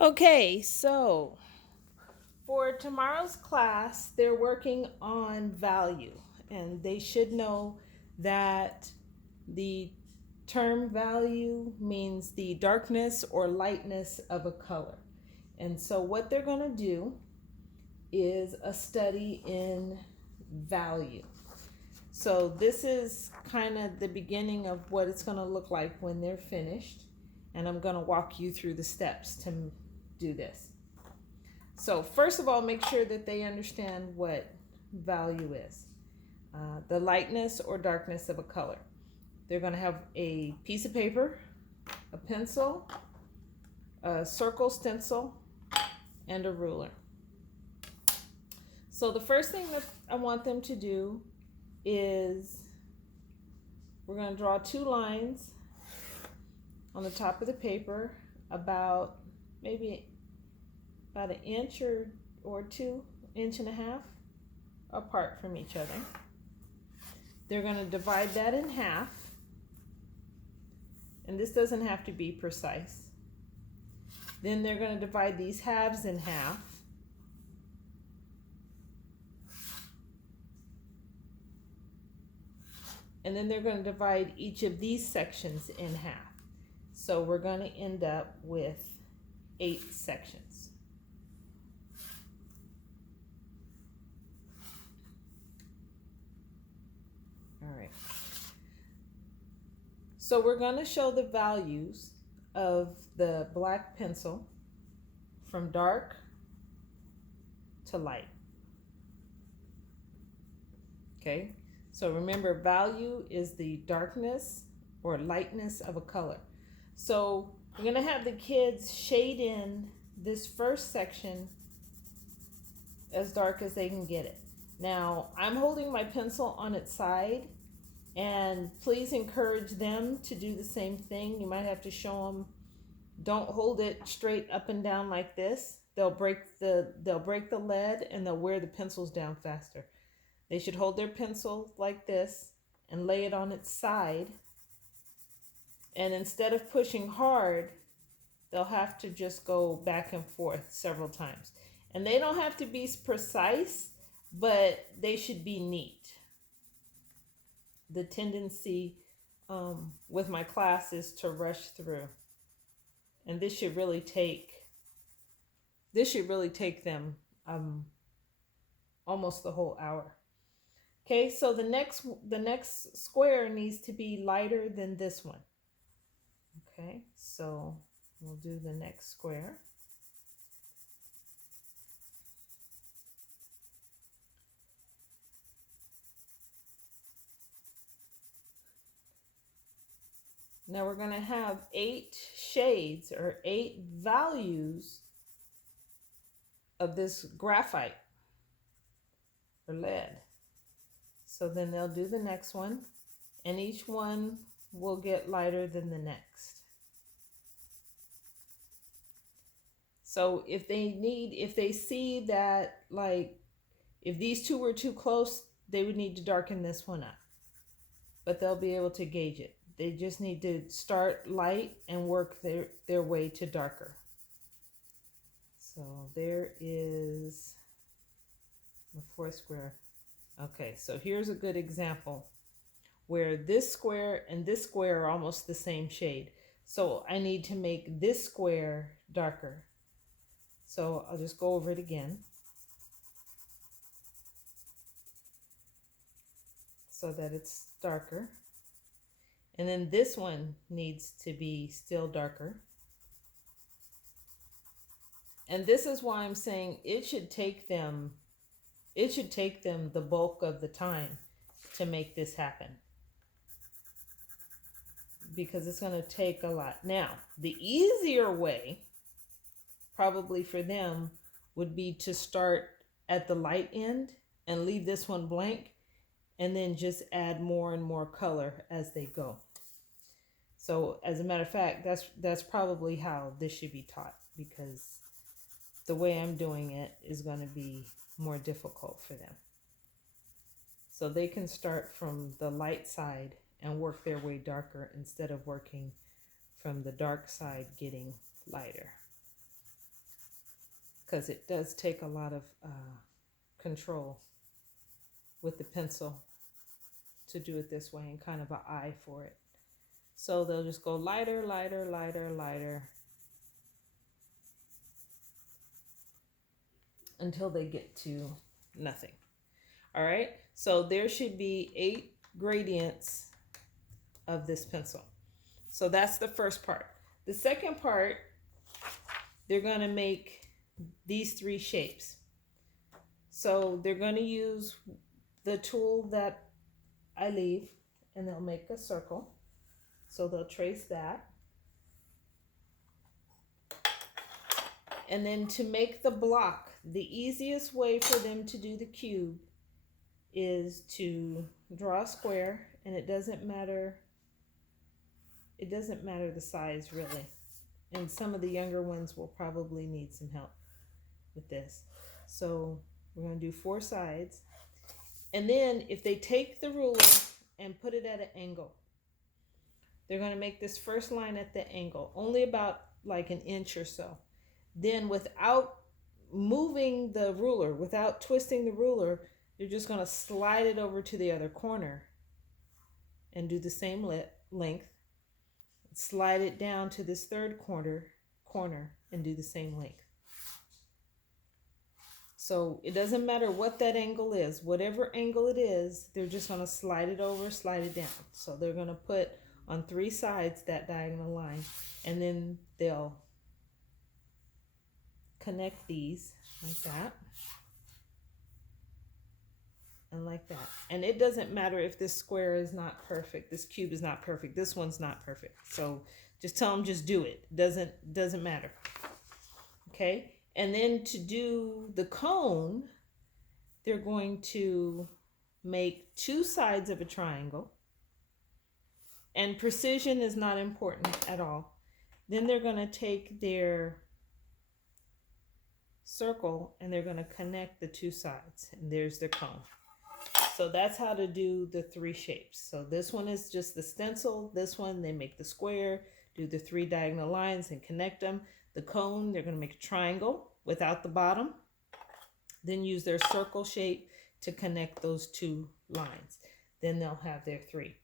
Okay, so for tomorrow's class, they're working on value, and they should know that the term value means the darkness or lightness of a color. And so, what they're going to do is a study in value. So, this is kind of the beginning of what it's going to look like when they're finished, and I'm going to walk you through the steps to do this. So, first of all, make sure that they understand what value is, the lightness or darkness of a color. They're going to have a piece of paper, a pencil, a circle stencil, and a ruler. So, the first thing that I want them to do is we're going to draw two lines on the top of the paper about maybe about an inch or 2.5 inches apart from each other. They're going to divide that in half, and this doesn't have to be precise. Then they're going to divide these halves in half, and then they're going to divide each of these sections in half. So we're going to end up with 8 sections. All right. So we're going to show the values of the black pencil from dark to light. Okay, so remember, value is the darkness or lightness of a color. So we're going to have the kids shade in this first section as dark as they can get it. Now, I'm holding my pencil on its side, and please encourage them to do the same thing. You might have to show them, don't hold it straight up and down like this. They'll break the lead, and they'll wear the pencils down faster. They should hold their pencil like this and lay it on its side. And instead of pushing hard, they'll have to just go back and forth several times. And they don't have to be precise, but they should be neat. The tendency with my class is to rush through. And this should really take them almost the whole hour. Okay, so the next square needs to be lighter than this one. Okay, so we'll do the next square. Now we're going to have 8 shades or 8 values of this graphite or lead. So then they'll do the next one, and each one will get lighter than the next. So if they see that, like, if these two were too close, they would need to darken this one up. But they'll be able to gauge it. They just need to start light and work their way to darker. So there is the 4th square. Okay, so here's a good example where this square and this square are almost the same shade. So I need to make this square darker. So I'll just go over it again, so that it's darker. And then this one needs to be still darker. And this is why I'm saying it should take them the bulk of the time to make this happen, because it's going to take a lot. Now, the easier way probably for them would be to start at the light end and leave this one blank, and then just add more and more color as they go. So as a matter of fact, that's probably how this should be taught, because the way I'm doing it is going to be more difficult for them. So they can start from the light side and work their way darker, instead of working from the dark side getting lighter. because it does take a lot of control with the pencil to do it this way, and kind of an eye for it. So they'll just go lighter, lighter, lighter, lighter until they get to nothing. All right, so there should be 8 gradients of this pencil. So that's the first part. The second part, they're going to make these 3 shapes. So they're going to use the tool that I leave, and they'll make a circle. So they'll trace that. And then to make the block, the easiest way for them to do the cube is to draw a square, and it doesn't matter the size really. And some of the younger ones will probably need some help with this. So we're going to do 4 sides. And then if they take the ruler and put it at an angle, they're going to make this first line at the angle, only about like an inch or so. Then without moving the ruler, without twisting the ruler, you're just going to slide it over to the other corner and do the same length. Slide it down to this third corner and do the same length. So it doesn't matter what that angle is. Whatever angle it is, they're just going to slide it over, slide it down. So they're going to put on 3 sides that diagonal line, and then they'll connect these like that and like that. And it doesn't matter if this square is not perfect, this cube is not perfect, this one's not perfect. So just tell them, just do it. Doesn't matter. Okay? And then to do the cone, they're going to make 2 sides of a triangle. And precision is not important at all. Then they're going to take their circle and they're going to connect the 2 sides. And there's their cone. So that's how to do the 3 shapes. So this one is just the stencil. This one, they make the square, do the 3 diagonal lines and connect them. The cone, they're going to make a triangle without the bottom. Then use their circle shape to connect those 2 lines. Then they'll have their 3.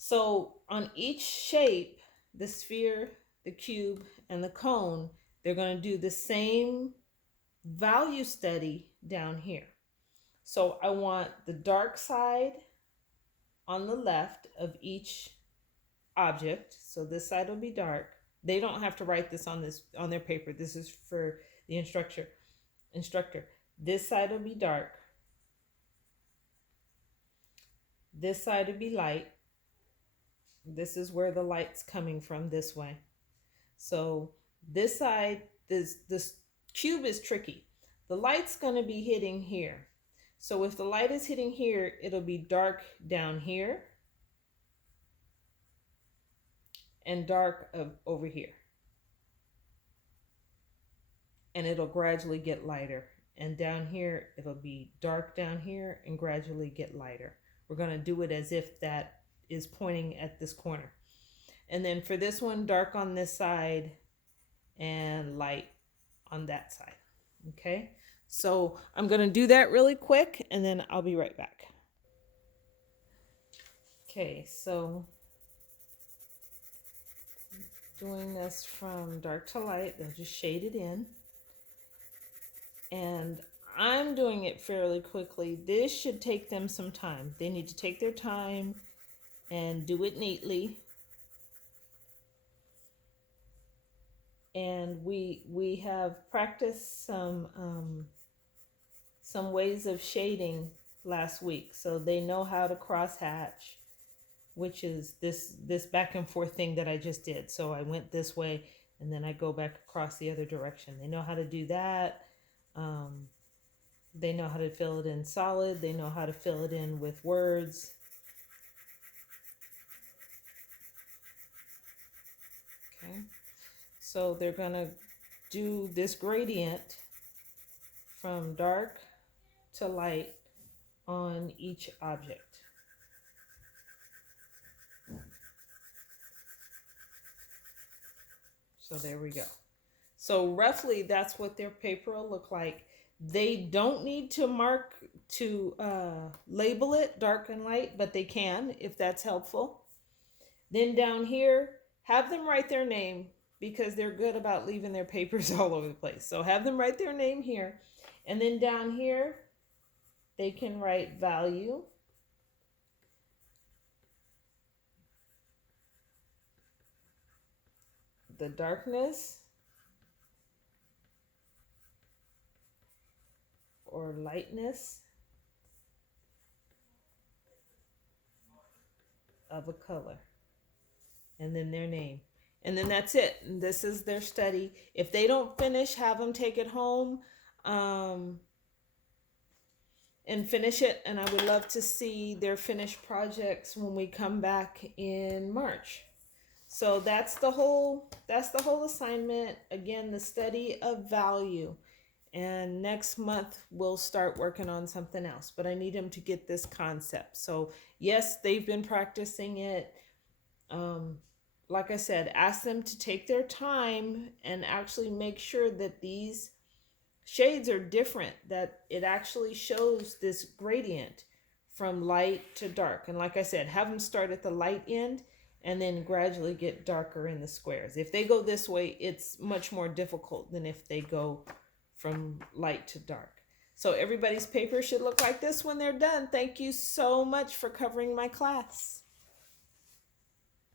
So on each shape, the sphere, the cube, and the cone, they're going to do the same value study down here. So I want the dark side on the left of each object. So this side will be dark. They don't have to write this on their paper. This is for the instructor. This side will be dark. This side will be light. This is where the light's coming from, this way. So this side, this cube is tricky. The light's going to be hitting here. So if the light is hitting here, it'll be dark down here and dark over here. And it'll gradually get lighter. And down here, it'll be dark down here and gradually get lighter. We're going to do it as if that is pointing at this corner. And then for this one, dark on this side and light on that side. Okay, so I'm going to do that really quick and then I'll be right back. Okay, so doing this from dark to light, they'll just shade it in. And I'm doing it fairly quickly. This should take them some time. They need to take their time and do it neatly. And we have practiced some ways of shading last week, so they know how to crosshatch, which is this back and forth thing that I just did. So I went this way and then I go back across the other direction. They know how to do that. They know how to fill it in solid. They know how to fill it in with words. Okay, so they're gonna do this gradient from dark to light on each object. So there we go. So roughly that's what their paper will look like. They don't need to label it dark and light, but they can if that's helpful. Then down here, have them write their name because they're good about leaving their papers all over the place. So have them write their name here. And then down here, they can write value. The darkness or lightness of a color. And then their name. And then that's it. And this is their study. If they don't finish, have them take it home and finish it. And I would love to see their finished projects when we come back in March. So that's the whole assignment. Again, the study of value. And next month we'll start working on something else, but I need them to get this concept. So yes, they've been practicing it. Like I said, ask them to take their time and actually make sure that these shades are different, that it actually shows this gradient from light to dark. And like I said, have them start at the light end and then gradually get darker in the squares. If they go this way, it's much more difficult than if they go from light to dark. So everybody's paper should look like this when they're done. Thank you so much for covering my class.